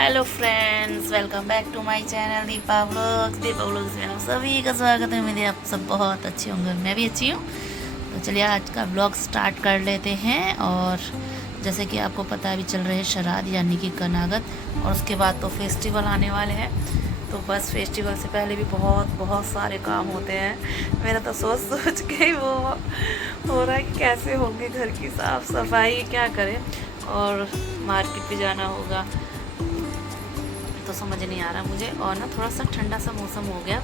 Hello friends, welcome back to my channel Deepa vlogs में आप सभी का स्वागत है। मेरे आप सब बहुत अच्छे होंगे, मैं भी अच्छी हूँ। तो चलिए आज का ब्लॉग स्टार्ट कर लेते हैं। और जैसे कि आपको पता अभी चल रहे हैं श्राद्ध यानी कि कनागत, और उसके बाद तो फेस्टिवल आने वाले हैं। तो बस फेस्टिवल से पहले भी बहुत सारे काम होते हैं। मेरा तो सोच के ही वो हो रहा है कि कैसे होंगे घर की साफ़ सफाई, क्या करें। और मार्केट भी जाना होगा तो समझ नहीं आ रहा मुझे। और ना थोड़ा सा ठंडा सा मौसम हो गया,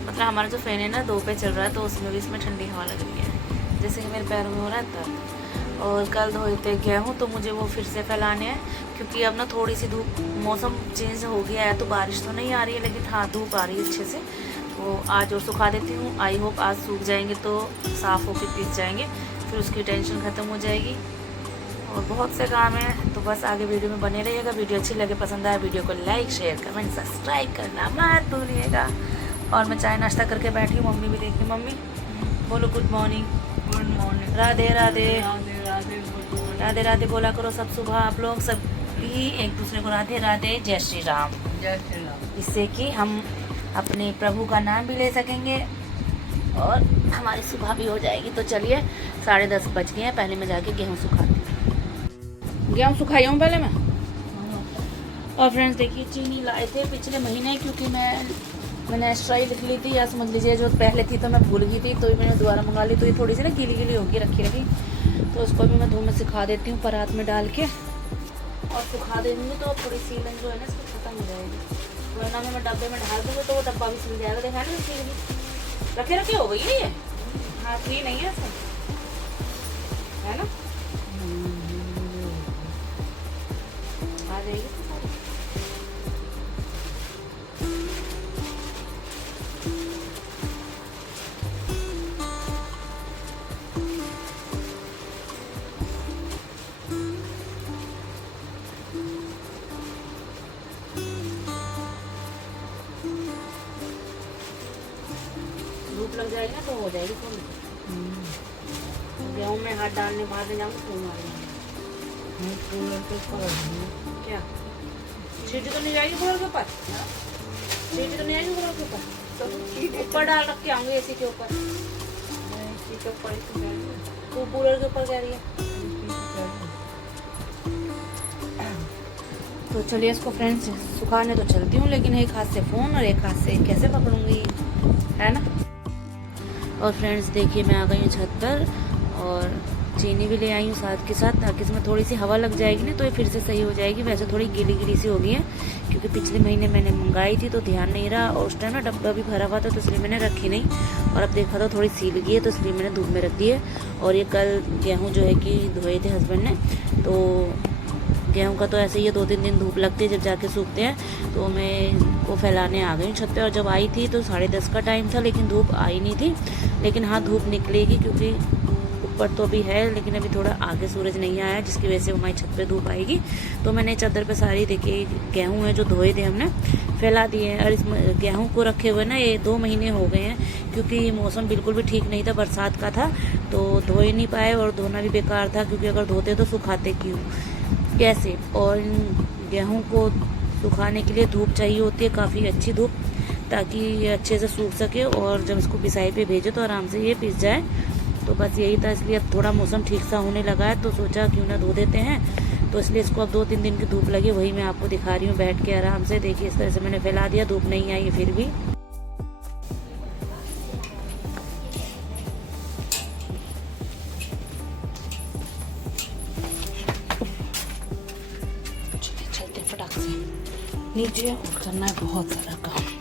मतलब हमारा जो फ़ैन है ना 2 पे चल रहा है, तो उसमें भी इसमें ठंडी हवा लग रही है, जैसे कि मेरे पैरों में हो रहा है दर्द। और कल धोए थे गेहूँ, तो मुझे वो फिर से फैलाने हैं, क्योंकि अब ना थोड़ी सी धूप, मौसम चेंज हो गया है। तो बारिश तो नहीं आ रही है, लेकिन हाँ धूप आ रही है अच्छे से। तो आज और सुखा देती हूँ। आई होप आज सूख जाएंगे तो साफ़ होकर पीस जाएंगे, फिर उसकी टेंशन ख़त्म हो जाएगी। और बहुत से काम हैं, तो बस आगे वीडियो में बने रहिएगा। वीडियो अच्छी लगे, पसंद आए, वीडियो को लाइक शेयर कमेंट सब्सक्राइब करना मत भूलिएगा। और मैं चाय नाश्ता करके बैठी हूँ, मम्मी भी देखी। मम्मी बोलो good morning. Good morning. Radhe Radhe Radhe Radhe Radhe Radhe बोला करो सब सुबह। आप लोग सब भी एक दूसरे को राधे राधे जय श्री राम, जय श्री राम। इससे कि हम अपने प्रभु का नाम भी ले सकेंगे और हमारी सुबह भी हो जाएगी। तो चलिए 10:30 बज गए हैं, पहले मैं जाके गेहूँ सुखाती हूँ। गेहूँ सुखाई हूँ पहले मैं। और फ्रेंड्स देखिए, चीनी लाए थे पिछले महीने, क्योंकि मैंने एक्स्ट्रा ही लिख ली थी, या समझ लीजिए जो पहले थी तो मैं भूल गई थी, तो मैंने दोबारा मंगा ली। तो ये थोड़ी सी ना गीली होगी रखी तो उसको भी मैं धूप में सिखा देती हूँ, परात में डाल के। और सुखा देंगे तो थोड़ी सीलन जो है ना इसकी खत्म हो जाएगी। वरना मैं डब्बे में डाल दूँगी तो वो डब्बा भी सिल जाएगा। देखा ना सील रखे हो गई है ये, हाथ भी नहीं है इसमें, है ना। आ जाएगी धूप लग जाएगी ना तो हो जाएगी थोड़ी। गेहूँ में हाथ डालने मारने जाऊँगी तो मारेंगे। कूलर के ऊपर क्या सीटी तो नहीं जाएगी कूलर के ऊपर? सीटी तो नहीं आएगी कूलर के ऊपर? ऊपर डाल रख के आऊँगी एसी के ऊपर। तो कूलर के ऊपर कह रही है। तो चलिए इसको फ्रेंड्स सुखाने तो चलती हूँ, लेकिन एक हाथ से फ़ोन और एक हाथ से कैसे पकड़ूंगी, है ना। और फ्रेंड्स देखिए, मैं आ गई हूँ छत पर, और चीनी भी ले आई हूँ साथ के साथ, ताकि इसमें थोड़ी सी हवा लग जाएगी ना तो ये फिर से सही हो जाएगी। वैसे थोड़ी गीली सी हो गई है, क्योंकि पिछले महीने मैंने मंगाई थी तो ध्यान नहीं रहा, और उस टाइम ना डब्बा भी भरा हुआ था, तो इसलिए मैंने रखी नहीं। और अब देखा तो थोड़ी सील गई है, तो इसलिए मैंने धूप में रख दी है। और ये कल गेहूँ जो है कि धोए थे हस्बैंड ने, तो गेहूँ का तो ऐसे ही 2-3 दिन धूप लगती है, जब जाके सूखते हैं। तो मैं को फैलाने आ गई छत पे। और जब आई थी तो 10:30 का टाइम था, लेकिन धूप आई नहीं थी। लेकिन हाँ धूप निकलेगी, क्योंकि ऊपर तो भी है, लेकिन अभी थोड़ा आगे सूरज नहीं आया, जिसकी वजह से हमारी छत पे धूप आएगी। तो मैंने चादर पे सारी देखिए गेहूँ है जो धोए थे हमने, फैला दिए हैं। और इस गेहूँ को रखे हुए ना ये 2 महीने हो गए हैं, क्योंकि मौसम बिल्कुल भी ठीक नहीं था, बरसात का था, तो धो ही नहीं पाए। और धोना भी बेकार था, क्योंकि अगर धोते तो सुखाते क्यों, कैसे। और इन गेहूँ को सुखाने के लिए धूप चाहिए होती है, काफ़ी अच्छी धूप, ताकि ये अच्छे से सूख सके। और जब इसको पिसाई पे भेजे तो आराम से ये पिस जाए। तो बस यही था, इसलिए अब थोड़ा मौसम ठीक सा होने लगा है, तो सोचा क्यों ना धो देते हैं। तो इसलिए इसको अब 2-3 दिन की धूप लगी, वही मैं आपको दिखा रही हूँ बैठ के आराम से। देखिए इस तरह से मैंने फैला दिया, धूप नहीं आई फिर भी। चलते फटाक से नीचे, और करना है बहुत सारा काम।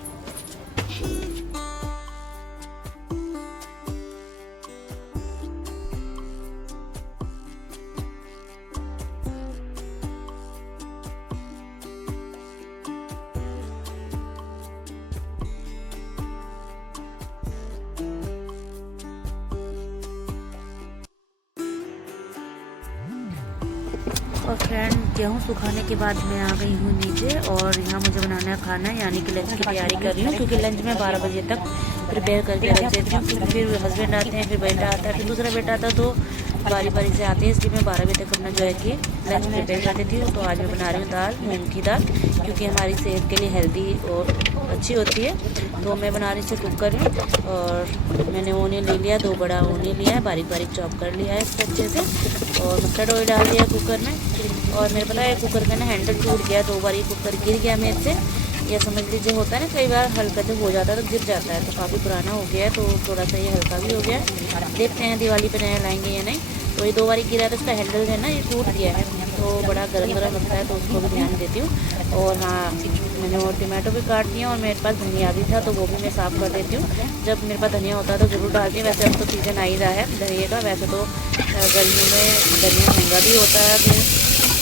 और फ्रेंड गेहूँ सुखाने के बाद मैं आ गई हूँ नीचे, और यहाँ मुझे बनाना है खाना, यानी कि लंच की तैयारी कर रही हूँ, क्योंकि लंच में 12 बजे तक प्रिपेयर करके रख देती हूँ। फिर हस्बैंड आते हैं, फिर बेटा आता है, फिर दूसरा बेटा आता है, तो बारी बारी से आते हैं, इसलिए मैं 12 बजे तक अपना जो है कि लंच प्रिपेयर कर देती हूँ। तो आज मैं बना रही हूँ दाल, मूंग की दाल, क्योंकि हमारी सेहत के लिए हेल्दी और अच्छी होती है। तो मैं बना रही हूँ कुकर में, और मैंने ओनियन ले लिया, 2 बड़ा ओनियन लिया है, बारीक बारीक चॉप कर लिया है इसको अच्छे से, और मस्टर्ड ऑयल डाल दिया कुकर में। और मेरे पता है कुकर का ना हैंडल टूट गया, 2 बार ये कुकर गिर गया मेरे से, या समझ लीजिए होता है ना कई बार हल्का जब हो जाता है तो गिर जाता है। तो काफ़ी पुराना हो गया है, तो थोड़ा सा ये हल्का भी हो गया है। देखते हैं दिवाली पे नया लाएंगे या नहीं। तो ये 2 बार गिरा है, तो उसका हैंडल है ना ये टूट गया है, तो बड़ा गरम गरम लगता है, तो उसको भी ध्यान देती हूँ। और हाँ, मैंने और टमाटो भी काट दिया, और मेरे पास धनिया भी था, तो वो भी मैं साफ़ कर देती हूँ। जब मेरे पास धनिया होता है तो ज़रूर डालती हूँ। वैसे अब तो सीजन आ ही रहा है धनिया का, वैसे तो गर्मियों में धनिया महंगा भी होता है, फिर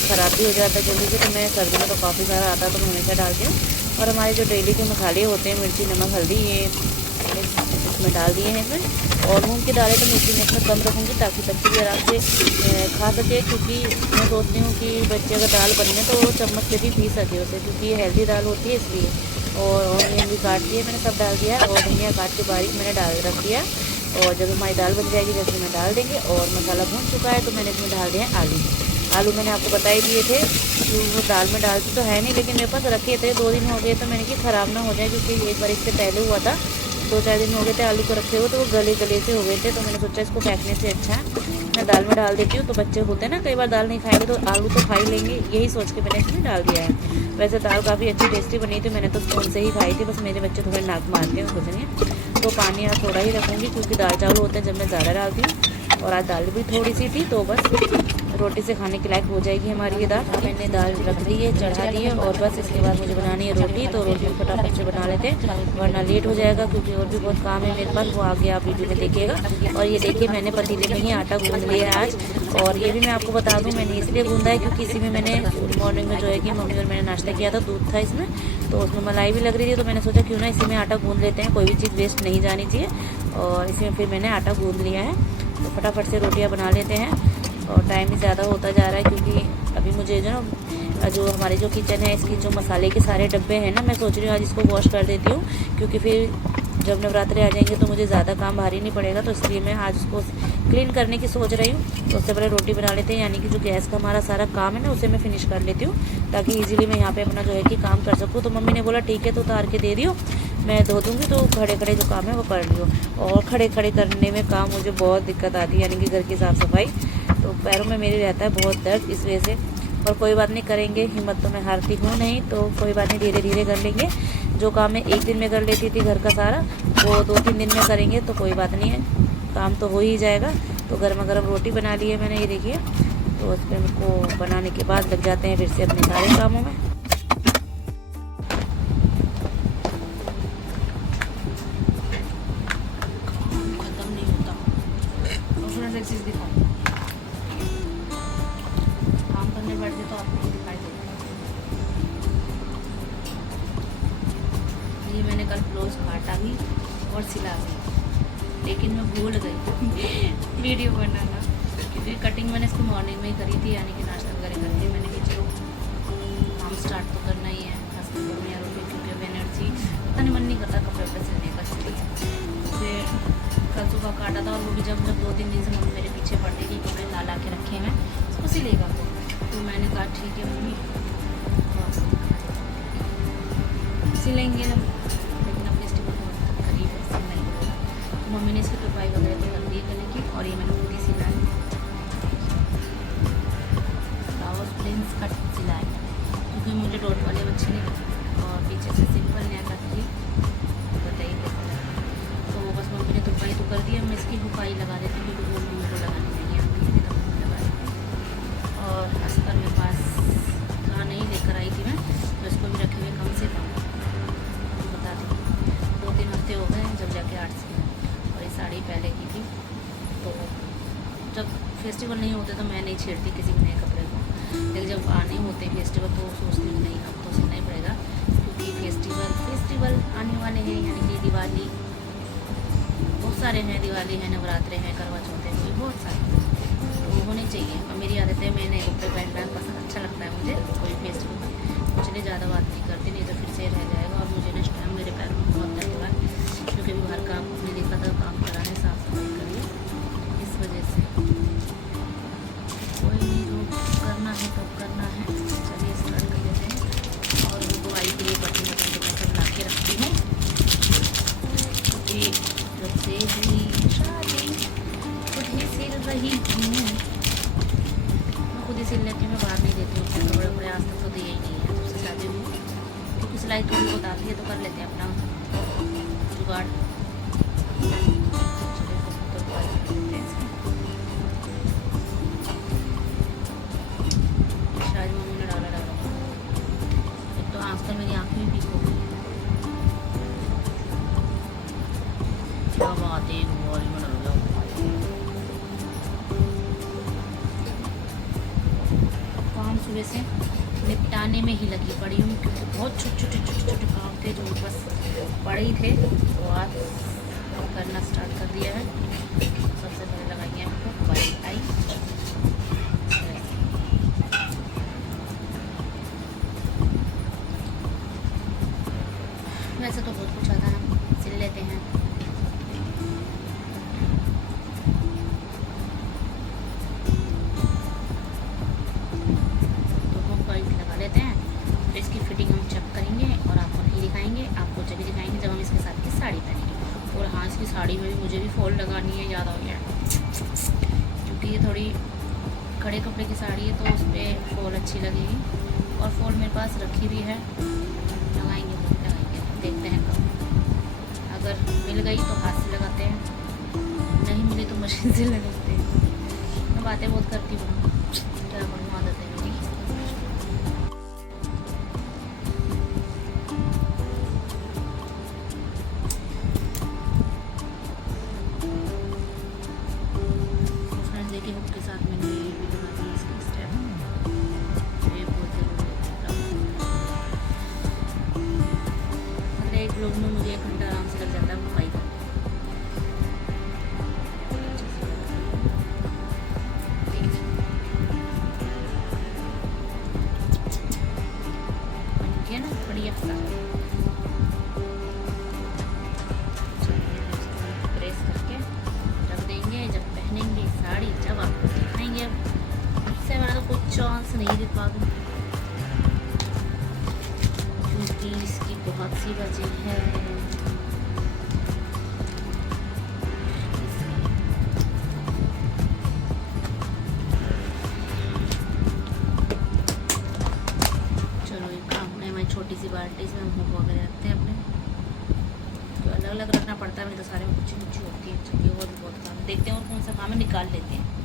ख़राब भी हो जाता है जल्दी से, तो मैं सर्दी में तो काफ़ी सारा आता है तो मैं हमेशा डालती हूँ। और हमारे जो डेली के मसाले होते हैं, मिर्ची, नमक, हल्दी, ये इसमें डाल दिए हैं इसमें। और मूंग की दालें तो मिर्ची में इसमें कम रखूँगी, ताकि बच्चे भी आराम से खा सके, क्योंकि मैं सोचती हूँ कि बच्चे अगर दाल बने तो वो चम्मच से भी पी सके उसे, क्योंकि ये हेल्दी दाल होती है इसलिए। और ऑनियन भी काट दिए मैंने, सब डाल दिया है, और धनिया काट के बारीक मैंने डाल रख दिया। और जब हमारी दाल बन जाएगी जैसे में डाल देंगे। और मसाला भून चुका है, तो मैंने इसमें डाल दिया है आलू। आलू मैंने आपको बता ही दिए थे कि वो दाल में डालती तो है नहीं, लेकिन मेरे पास रखे थे, 2 दिन हो गए, तो मैंने कि ख़राब ना हो जाए, क्योंकि एक बार इससे पहले हुआ था, 2-4 दिन हो गए थे आलू को रखे हुए, तो वो गले गले से हो गए थे। तो मैंने सोचा इसको फेंकने से अच्छा है मैं दाल में डाल देती हूँ। तो बच्चे होते हैं ना, कई बार दाल नहीं खाएंगे तो आलू तो खा ही लेंगे, यही सोच के मैंने इसमें डाल दिया है। वैसे दाल काफ़ी अच्छी टेस्टी बनी थी, मैंने तो स्पून से ही खाई थी, बस मेरे बच्चे थोड़े नाक मारते हैं, कुछ नहीं। तो पानी आज थोड़ा ही रखूँगी, क्योंकि दाल चावल होते हैं जब मैं ज़्यादा डालती हूँ, और आज दाल भी थोड़ी सी थी, तो बस रोटी से खाने के लायक हो जाएगी हमारी ये दाल। मैंने दाल रख दी है, चढ़ा दी है, और बस इसके बाद मुझे बनानी है रोटी। तो रोटी फटाफट से बना लेते हैं, वरना लेट हो जाएगा, क्योंकि और भी बहुत काम है मेरे पास, वो आगे आप वीडियो में देखिएगा। और ये देखिए मैंने पतीले में ही आटा गूंद लिया है आज। और ये भी मैं आपको बता दूं, मैंने इसलिए गूंदा है क्योंकि इसी में मैंने मॉर्निंग में जो है कि मम्मी और मैंने नाश्ता किया था, दूध था इसमें, तो उसमें मलाई भी लग रही थी, तो मैंने सोचा क्यों ना इसी में आटा गूंद लेते हैं, कोई भी चीज़ वेस्ट नहीं जानी चाहिए। और इसमें फिर मैंने आटा गूंद लिया है, तो फटाफट से रोटियाँ बना लेते हैं। और टाइम भी ज़्यादा होता जा रहा है, क्योंकि अभी मुझे जो हमारे जो किचन है, इसकी जो मसाले के सारे डब्बे हैं ना, मैं सोच रही हूँ आज इसको वॉश कर देती हूँ, क्योंकि फिर जब नवरात्रे आ जाएंगे तो मुझे ज़्यादा काम भारी नहीं पड़ेगा, तो इसलिए मैं आज उसको क्लीन करने की सोच रही हूँ। तो उससे पहले रोटी बना लेते हैं, यानी कि जो गैस का हमारा सारा काम है ना, उसे मैं फिनिश कर लेती हूँ, ताकि इजीली मैं यहाँ पे अपना जो है कि काम कर सकूँ। तो मम्मी ने बोला ठीक है, तो उतार के दे दियो, मैं धो दूँगी, तो खड़े खड़े जो काम है वो कर लियो। और खड़े खड़े करने में काम मुझे बहुत दिक्कत आती है, यानी कि घर की साफ़ सफाई, तो पैरों में मेरे रहता है बहुत दर्द इस वजह से। और कोई बात नहीं, करेंगे, हिम्मत तो मैं हारती हूँ नहीं, तो कोई बात नहीं, धीरे धीरे कर लेंगे। जो काम मैं एक दिन में कर लेती थी घर का सारा, वो 2-3 दिन में करेंगे, तो कोई बात नहीं है, काम तो हो ही जाएगा। तो गर्मा गर्म रोटी बना ली है मैंने, ये देखिए। तो उस पर उनको बनाने के बाद लग जाते हैं फिर से अपने सारे कामों में। खत्म नहीं होता, थोड़ा चीज़ दिखाओ, काम करने बैठे तो आपको दिखाई देगा। ये मैंने कल ब्लाउज काटा भी और सिला भी, लेकिन मैं भूल गई वीडियो बनाना, क्योंकि कटिंग मैंने इसको मॉर्निंग में ही करी थी, यानी कि नाश्ता वगैरह करके मैंने कि चलो काम स्टार्ट तो करना ही है, खास कर में यारों के, क्योंकि अब एनर्जी पता नहीं मन नहीं करता कपड़े वपड़े सिलने का, इसलिए फिर कल सुबह काटा था, और वो भी जब 2-3 दिन से मम्मी मेरे पीछे पड़ रही थी, कपड़े ला के रखे हैं उसको सिलेगा, तो मैंने कहा ठीक है मम्मी सिलेंगे, लेकिन अब फेस्टिवल बहुत करीब है, सिलना ही पड़ेगा। तो मम्मी ने इसकी तुरपाई वगैरह तो कर दी है गले की, और ये मैंने खुद ही सिला है, ब्लाउज प्रिंस कट सिला है, क्योंकि मुझे डॉट वाले अच्छे नहीं लगते, और पीछे से सिंपल नेक रखी, बताइए कैसे लगा। तो बस मम्मी ने तुरपाई तो कर दी है, मैं इसकी हुकाई लगा देती हूँ, क्योंकि वो मम्मी को लगानी नहीं है, इसकी तो मम्मी लगा दी। और अस्तर मेरे पास कहाँ नहीं लेकर आई थी मैं, तो इसको भी रखे हुए कम से कम बता दी 2-3 हफ्ते हो गए जब जाके 8 से, और ये साड़ी पहले की थी। तो जब फेस्टिवल नहीं होते तो मैं नहीं छेड़ती किसी नए कपड़े को, लेकिन जब आने होते फेस्टिवल तो सोचती हूँ नहीं अब तो सिलना ही पड़ेगा, क्योंकि फेस्टिवल आने वाले हैं, यानी कि दिवाली, बहुत सारे हैं, दिवाली है, नवरात्रे हैं, करवा चौथ है, बहुत सारे तो होने चाहिए। और मेरी आदत है, मैं नए कपड़े पहनना पसंद अच्छा लगता है मुझे, कोई फेस्टिवल कुछ नहीं, ज़्यादा बात नहीं करती, नहीं तो फिर से रह जाएगा। और मुझे नेक्स्ट टाइम मेरे पैरों में बहुत दर्द हुआ, क्योंकि भी घर काम आपने देखा था, काम कराने, साफ सफाई करिए, इस वजह से सिलाई थोड़ी बहुत आती है तो कर लेते हैं अपना जुगाड़। शायद मम्मी ने डाला एक तो आजकल मेरी आँखें भी ठीक हो गई। क्या बात है, काम सुबह से निपटाने में ही लगी पड़ी हूँ क्योंकि बहुत छोटे काम थे जो बस पड़े ही थे, तो आज करना स्टार्ट कर दिया है। सबसे पहले लगाएंगे आपको वाइट आई। वैसे तो बहुत कुछ आता है, सिल लेते हैं। इसकी फिटिंग हम चेक करेंगे और आपको नहीं दिखाएंगे, आपको जब दिखाएंगे जब हम इसके साथ की साड़ी पहनेंगे। और हाँ, इसकी साड़ी में भी मुझे भी फॉल लगानी है, याद आ गया, क्योंकि ये थोड़ी खड़े कपड़े की साड़ी है तो उस पर फॉल अच्छी लगेगी। और फॉल मेरे पास रखी भी है, लगाएंगे देखते हैं कब। अगर मिल गई तो हाथ से लगाते हैं, नहीं मिली तो मशीन से लगाते हैं। मैं बातें बहुत करती हूँ, क्या करूँ, आदत है मेरी। देखिए हुक के साथ मैंने ये भी लगा दी इसकी स्टेप, ये बहुत ज़रूरी है। एक लोग में मुझे 1 घंटा आराम से लग जाता है बुनाई का। बन गया ना बढ़िया सा। प्रेस करके रख देंगे, जब पहनेंगे साड़ी जब आपको दिखाएंगे। अब इससे बड़ा तो कुछ चांस नहीं दिखा दूँ क्योंकि इसकी बहुत सी वजह है। चलो एक काम है, हमारी छोटी सी बाल्टी इसमें हम हुक वगैरह रखते हैं अपने, तो अलग अलग रखना पड़ता है। मेरे तो सारे में कुछ ऊँची होती है, चलिए और भी बहुत काम देखते हैं और कौन सा काम है निकाल लेते हैं।